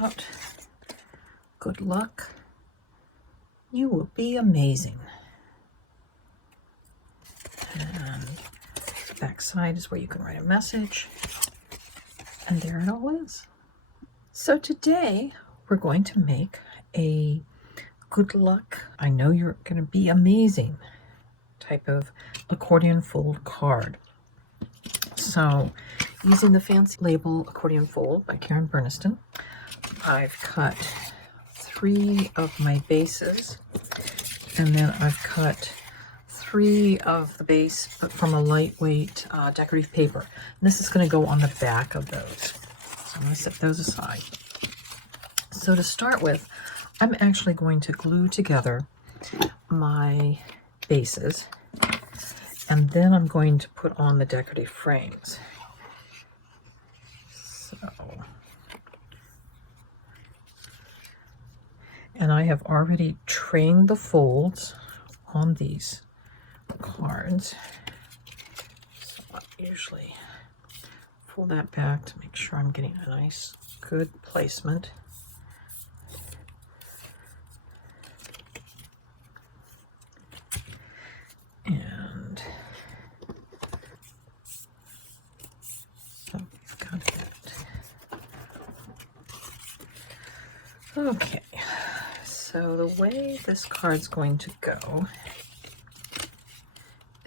out. Good luck. You will be amazing. And the back side is where you can write a message. And there it all is. So today we're going to make a good luck, I know you're going to be amazing type of accordion fold card. So using the Fancy Label Accordion Fold by Karen Berniston, I've cut 3 of my bases, and then I've cut 3 of the base, but from a lightweight decorative paper. And this is going to go on the back of those. So I'm going to set those aside. So to start with, I'm actually going to glue together my bases, and then I'm going to put on the decorative frames. So, and I have already trained the on these cards. So I usually pull that back to make sure I'm getting a nice, good placement. And so we've got that. Okay, so the way this card's going to go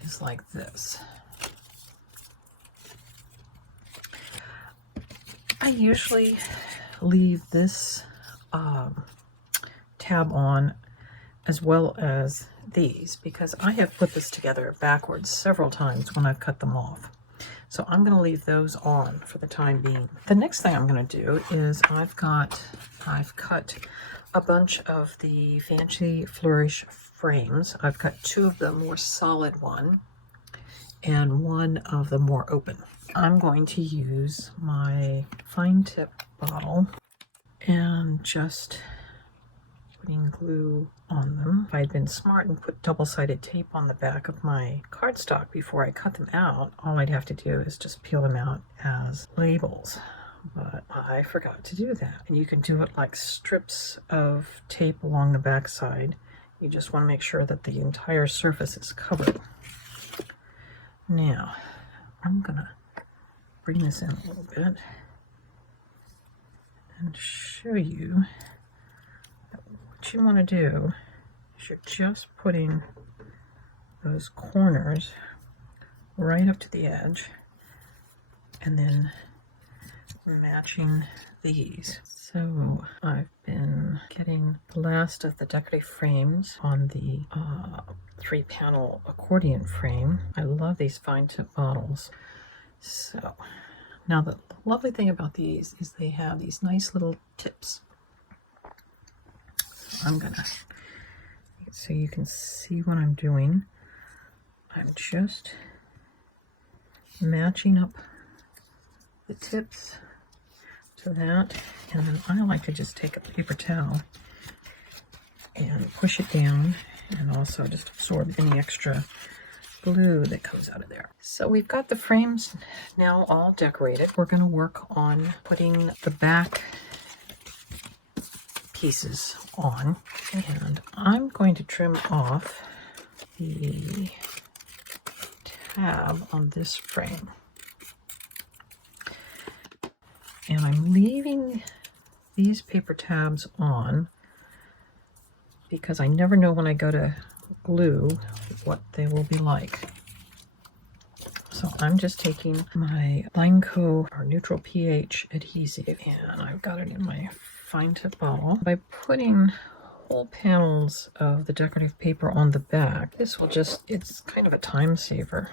is like this. I usually leave this tab on as well as these because I have put this together backwards several times when I've cut them off. So I'm going to leave those on for the time being. The next thing I'm going to do is I've cut a bunch of the Fancy Flourish frames. I've cut 2 of the more solid one and 1 of the more open. I'm going to use my fine tip bottle and just putting glue on them. If I'd been smart and put double-sided tape on the back of my cardstock before I cut them out, all I'd have to do is just peel them out as labels. But I forgot to do that. And you can do it like strips of tape along the back side. You just want to make sure that the entire surface is covered. Now, I'm gonna bring this in a little bit and show you what you want to do is you're just putting those corners right up to the edge and then matching these. So I've been getting the last of the decorative frames on the 3-panel accordion frame. I love these fine tip bottles. So now the lovely thing about these is they have these nice little tips. I'm gonna, so you can see what I'm doing. I'm just matching up the tips to that, and then I like to just take a paper towel and push it down and also just absorb any extra glue that comes out of there. So we've got the frames now all decorated. We're going to work on putting the back pieces on, and I'm going to trim off the tab on this frame, and I'm leaving these paper tabs on because I never know when I go to glue what they will be like. So I'm just taking my Lineco or neutral pH adhesive, and I've got it in my fine tip bottle. By putting whole panels of the decorative paper on the back, this will just, it's kind of a time saver.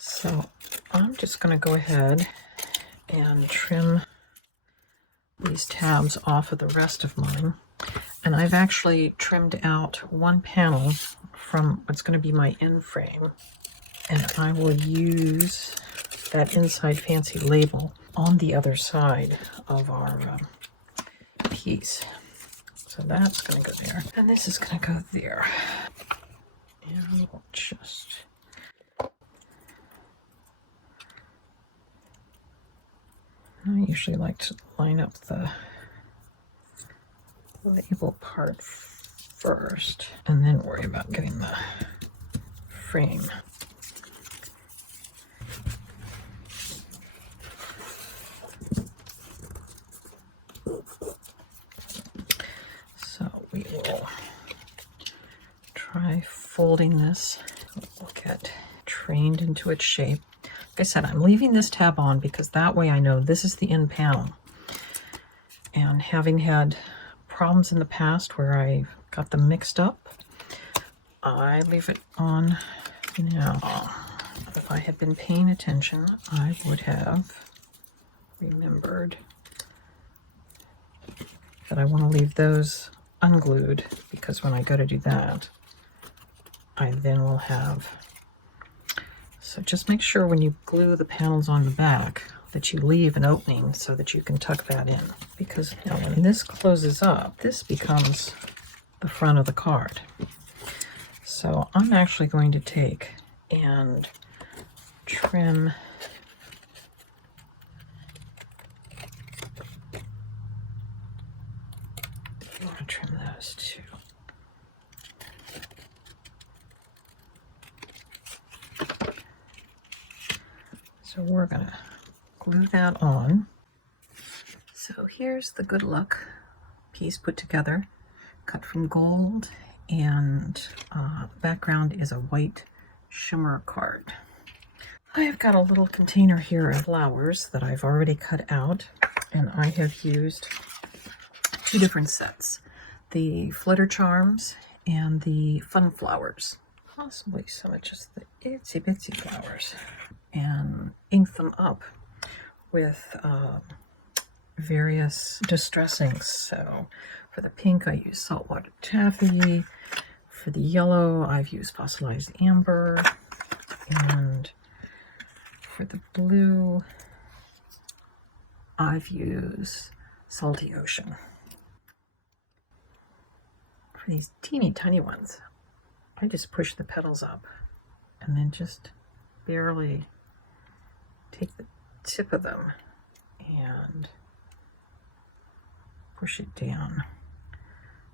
So I'm just going to go ahead and trim these tabs off of the rest of mine. And I've actually trimmed out 1 panel from what's going to be my end frame. And I will use that inside fancy label on the other side of our piece. So that's going to go there. And this is going to go there. And we'll just I usually like to line up the label part first and then worry about getting the frame. So we will try folding this. We'll get trained into its shape. Like I said, I'm leaving this tab on because that way I know this is the end panel. And having had problems in the past where I got them mixed up, I leave it on now. If I had been paying attention, I would have remembered that I want to leave those unglued, because when I go to do that, I then will have... So just make sure when you glue the panels on the back that you leave an opening so that you can tuck that in, because now when this closes up, this becomes the front of the card. So I'm actually going to take and trim I want to trim those too. So we're going to glue that on. So here's the Good Luck piece put together, cut from gold, and background is a white shimmer card. I have got a little container here of flowers that I've already cut out, and I have used two different sets, the Flutter Charms and the Fun Flowers, possibly some of just the itsy bitsy flowers, and inked them up with various distressings. So for the pink, I use saltwater taffy. For the yellow, I've used fossilized amber. And for the blue, I've used salty ocean. For these teeny tiny ones, I just push the petals up and then just barely take the tip of them and push it down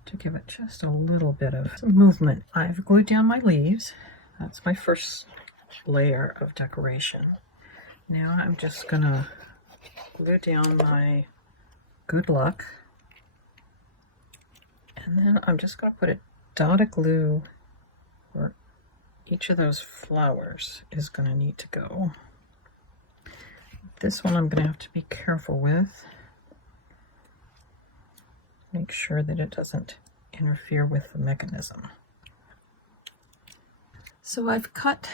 to give it just a little bit of movement. I've glued down my leaves. That's my first layer of decoration. Now I'm just gonna glue down my Good Luck, and then I'm just gonna put a dot of glue where each of those flowers is gonna need to go. This one I'm gonna have to be careful with. Make sure that it doesn't interfere with the mechanism. So I've cut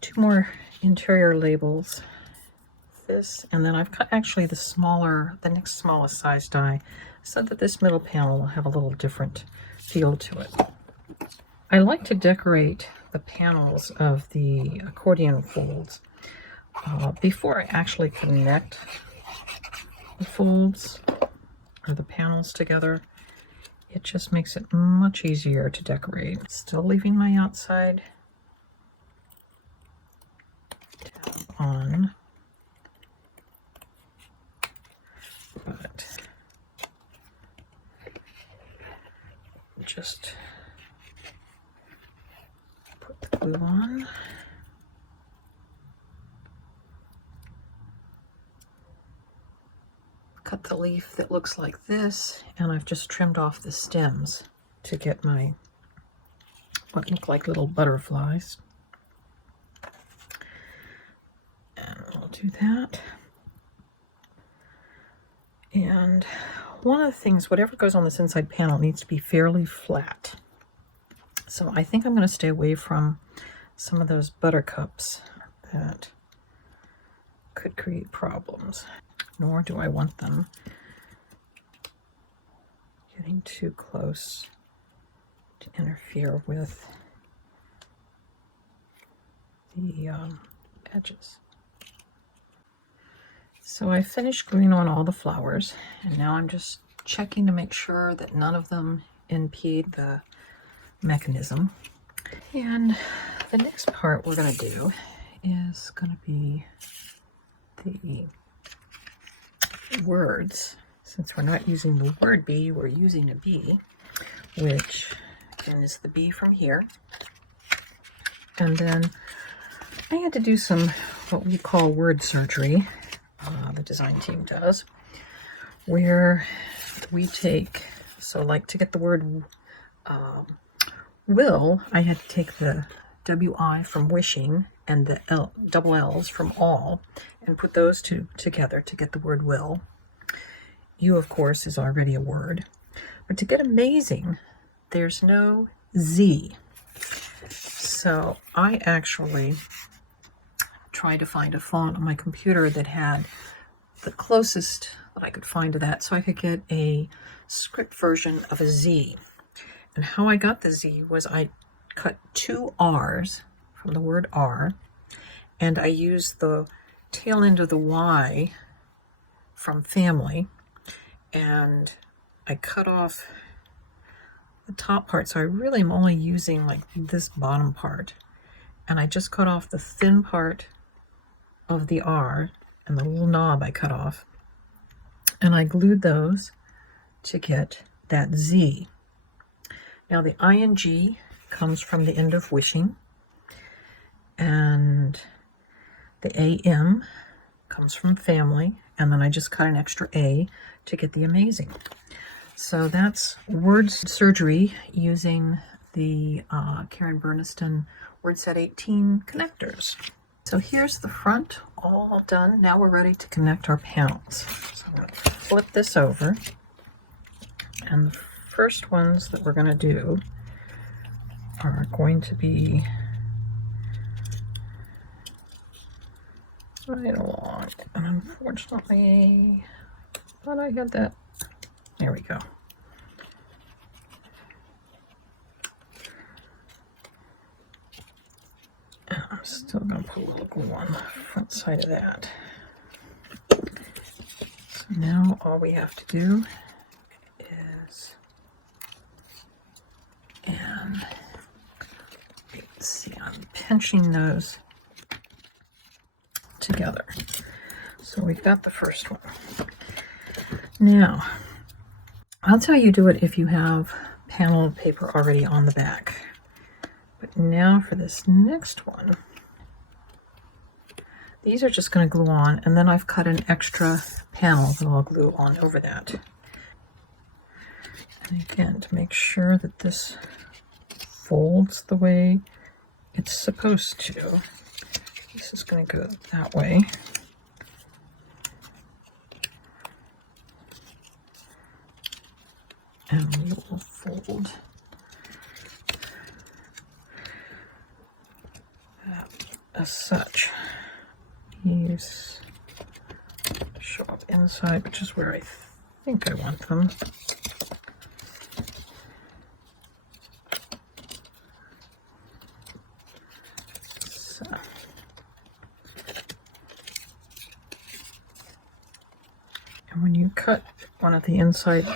two more interior labels, this, and then I've cut actually the next smallest size die, so that this middle panel will have a little different feel to it. I like to decorate the panels of the accordion folds before I actually connect the folds or the panels together. It just makes it much easier to decorate. Still leaving my outside tab on, but just put the glue on. Cut the leaf that looks like this, and I've just trimmed off the stems to get my what look like little butterflies. And we'll do that. And one of the things, whatever goes on this inside panel needs to be fairly flat. So I think I'm going to stay away from some of those buttercups that could create problems. Nor do I want them getting too close to interfere with the edges. So I finished gluing on all the flowers, and now I'm just checking to make sure that none of them impede the mechanism. And the next part we're going to do is going to be the words, since we're not using the word bee, we're using a bee, which again is the bee from here. And then I had to do some what we call word surgery, the design team does, where we take, so like to get the word will, I had to take the W-I from wishing and the double L's from all and put those two together to get the word will. You, of course, is already a word. But to get amazing, there's no Z. So I actually tried to find a font on my computer that had the closest that I could find to that so I could get a script version of a Z. And how I got the Z was I cut 2 R's from the word R, and I used the tail end of the Y from family, and I cut off the top part. So I really am only using like this bottom part, and I just cut off the thin part of the R and the little knob I cut off, and I glued those to get that Z. Now the ing comes from the end of wishing, and the am comes from family, and then I just cut an extra A to get the amazing. So that's word surgery using the Karen Burniston WordSet 18 connectors. So here's the front all done. Now we're ready to connect our panels. So I'm going to flip this over, and the first ones that we're going to do are going to be right along. And unfortunately, I thought I had that. There we go. And I'm still going to put a little glue on the front side of that. So now all we have to do is, and let's see, I'm pinching those together. So we've got the first one. Now, that's how you do it if you have panel paper already on the back. But now for this next one, these are just going to glue on, and then I've cut an extra panel that I'll glue on over that. And again, to make sure that this folds the way it's supposed to, this is going to go that way. And we will fold that as such. These show up inside, which is where I think I want them. So. And when you cut one of the inside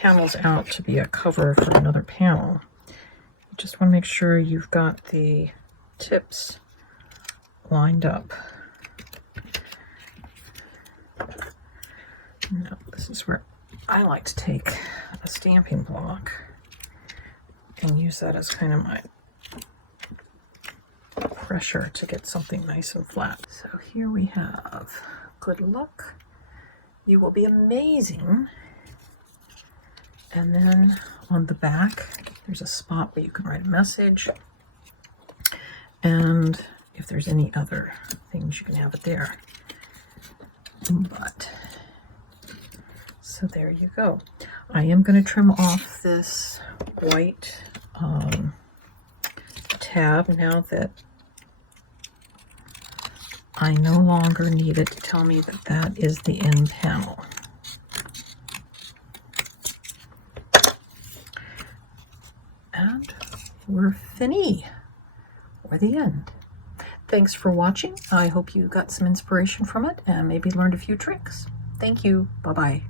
panels out to be a cover for another panel, you just want to make sure you've got the tips lined up. Now, this is where I like to take a stamping block and use that as kind of my pressure to get something nice and flat. So here we have, good luck, you will be amazing. And then on the back, there's a spot where you can write a message. And if there's any other things, you can have it there. But, so there you go. I am going to trim off this white tab now that I no longer need it to tell me that that is the end panel. And we're finished, or the end. Thanks for watching. I hope you got some inspiration from it and maybe learned a few tricks. Thank you. Bye-bye.